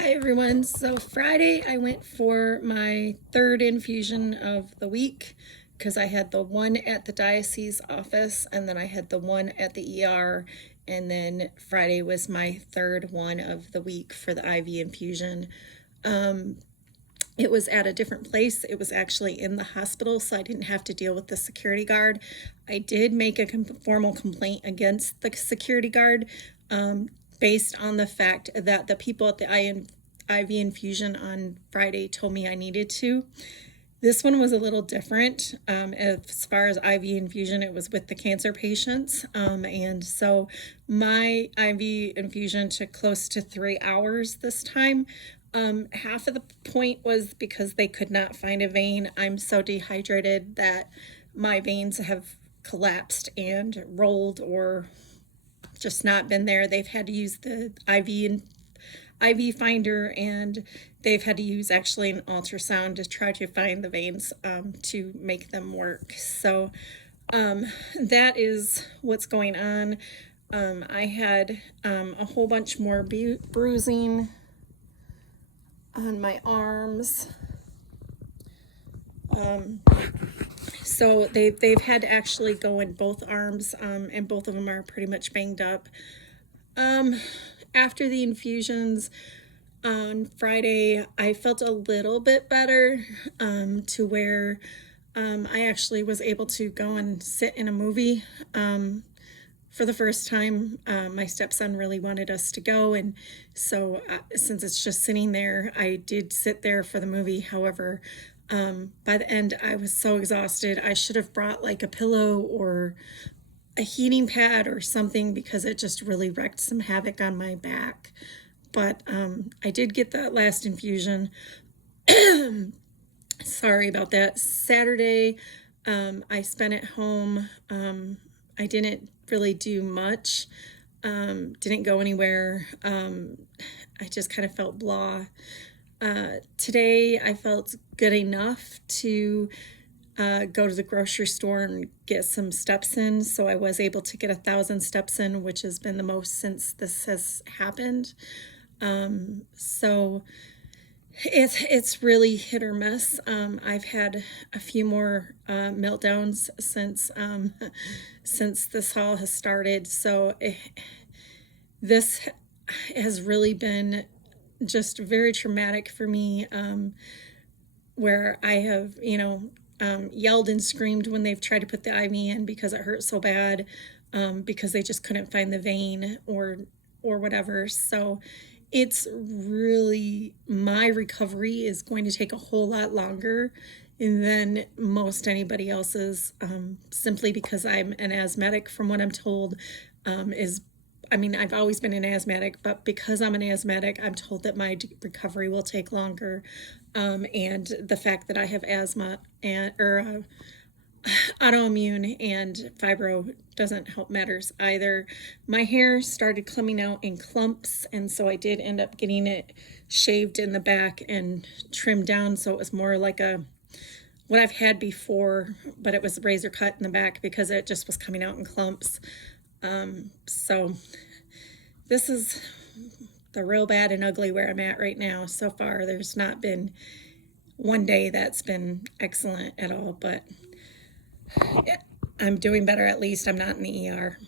Hi everyone. So Friday I went for my third infusion of the week because I had the one at the diocese office and then I had the one at the ER, and then Friday was my third one of the week for the IV infusion. It was at a different place. It was actually in the hospital, so I didn't have to deal with the security guard. I did make a formal complaint against the security guard, based on the fact that the people at the IV infusion on Friday told me I needed to. This one was a little different. As far as IV infusion, it was with the cancer patients. And so my IV infusion took close to 3 hours this time. Half of the point was because they could not find a vein. I'm so dehydrated that my veins have collapsed and rolled or just not been there. They've had to use the IV finder, and they've had to use actually an ultrasound to try to find the veins to make them work. So that is what's going on. I had a whole bunch more bruising on my arms. So they've had to actually go in both arms, and both of them are pretty much banged up. After the infusions on Friday, I felt a little bit better, to where I actually was able to go and sit in a movie. For the first time, my stepson really wanted us to go, and so since it's just sitting there, I did sit there for the movie. However, by the end, I was so exhausted. I should have brought like a pillow or a heating pad or something, because it just really wreaked some havoc on my back. But I did get that last infusion. Sorry about that. Saturday, I spent at home. I didn't really do much. Didn't go anywhere. I just kind of felt blah. Today I felt good enough to go to the grocery store and get some steps in. So I was able to get 1,000 steps in, which has been the most since this has happened. So it's really hit or miss. I've had a few more meltdowns since this all has started. So this has really been just very traumatic for me, where I have, yelled and screamed when they've tried to put the IV in because it hurt so bad, because they just couldn't find the vein or whatever. So it's really, my recovery is going to take a whole lot longer than most anybody else's, simply because I'm an asthmatic, from what I'm told. I've always been an asthmatic, but because I'm an asthmatic, I'm told that my recovery will take longer. And the fact that I have asthma or autoimmune and fibro doesn't help matters either. My hair started coming out in clumps, and so I did end up getting it shaved in the back and trimmed down, so it was more like what I've had before, but it was razor cut in the back because it just was coming out in clumps. So this is the real bad and ugly where I'm at right now. So far, there's not been one day that's been excellent at all, but I'm doing better. At least I'm not in the ER.